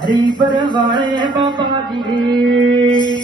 हरी परे बाबा जी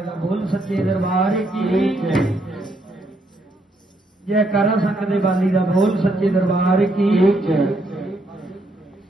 ਬੋਲ ਸੱਚੇ ਦਰਬਾਰ ਕੀ ਜੈ ਜੈ ਕਰਾ ਸੰਗ ਦੇ ਬਾਲੀ ਦਾ ਬੋਲ ਸੱਚੇ ਦਰਬਾਰ ਕੀ ਜੈ